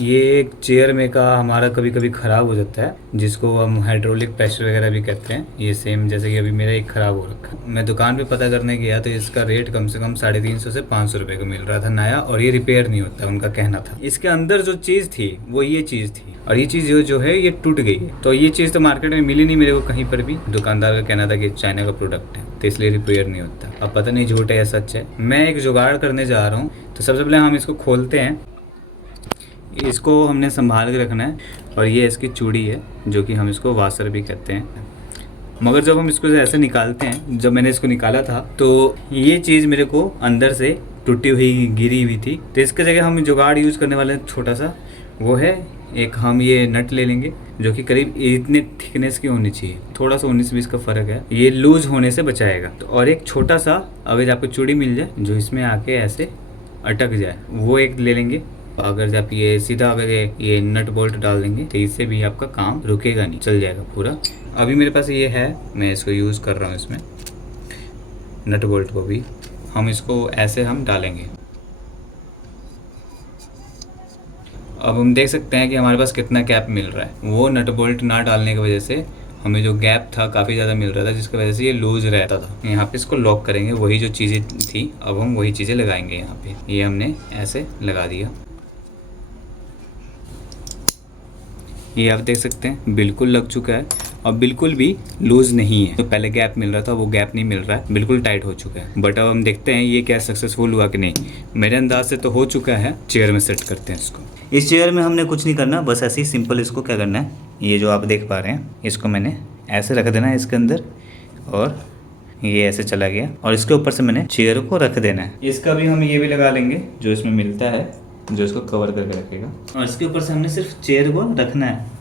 ये एक चेयर में का हमारा कभी कभी ख़राब हो जाता है, जिसको हम हाइड्रोलिक प्रेशर वगैरह भी कहते हैं। ये सेम जैसे कि अभी मेरा एक ख़राब हो रखा है। मैं दुकान पे पता करने गया तो इसका रेट कम से कम 350 से 500 रुपये का मिल रहा था नया, और ये रिपेयर नहीं होता उनका कहना था। इसके अंदर जो चीज़ थी वो ये चीज़ थी, और ये चीज़ जो है ये टूट गई है। तो ये चीज़ तो मार्केट में मिली नहीं मेरे को कहीं पर भी। दुकानदार का कहना था कि चाइना का प्रोडक्ट है तो इसलिए रिपेयर नहीं होता। अब पता नहीं झूठ है या सच है। मैं एक जुगाड़ करने जा रहा हूँ। तो सबसे पहले हम इसको खोलते हैं। इसको हमने संभाल के रखना है, और ये इसकी चूड़ी है जो कि हम इसको वाशर भी कहते हैं। मगर जब हम इसको ऐसे निकालते हैं, जब मैंने इसको निकाला था तो ये चीज़ मेरे को अंदर से टूटी हुई गिरी हुई थी। तो इसके जगह हम जुगाड़ यूज़ करने वाले हैं छोटा सा, वो है एक हम ये नट ले लेंगे जो कि करीब इतने थिकनेस की होनी चाहिए। थोड़ा सा 19-20 का फ़र्क है, ये लूज होने से बचाएगा। तो और एक छोटा सा अगर आपको चूड़ी मिल जाए जो इसमें आके ऐसे अटक जाए, वो एक ले लेंगे। अगर आप ये सीधा अगर ये नट बोल्ट डाल देंगे तो इससे भी आपका काम रुकेगा नहीं, चल जाएगा पूरा। अभी मेरे पास ये है, मैं इसको यूज़ कर रहा हूँ। इसमें नट बोल्ट को भी हम इसको ऐसे हम डालेंगे। अब हम देख सकते हैं कि हमारे पास कितना गैप मिल रहा है। वो नट बोल्ट ना डालने की वजह से हमें जो गैप था काफ़ी ज़्यादा मिल रहा था, जिसकी वजह से ये लूज रहता था। यहाँ पे इसको लॉक करेंगे, वही जो चीज़ें थी अब हम वही चीज़ें लगाएंगे यहाँ पे। ये हमने ऐसे लगा दिया। ये आप देख सकते हैं बिल्कुल लग चुका है, और बिल्कुल भी लूज़ नहीं है। तो पहले गैप मिल रहा था वो गैप नहीं मिल रहा है, बिल्कुल टाइट हो चुका है। बट अब हम देखते हैं ये क्या सक्सेसफुल हुआ कि नहीं। मेरे अंदाज से तो हो चुका है। चेयर में सेट करते हैं इसको। इस चेयर में हमने कुछ नहीं करना, बस ऐसे ही सिंपल इसको क्या करना है, ये जो आप देख पा रहे हैं इसको मैंने ऐसे रख देना है इसके अंदर, और ये ऐसे चला गया, और इसके ऊपर से मैंने चेयर को रख देना है। इसका भी हम ये भी लगा लेंगे जो इसमें मिलता है, जो इसको कवर करके रखेगा, और इसके ऊपर से हमने सिर्फ चेयर को रखना है।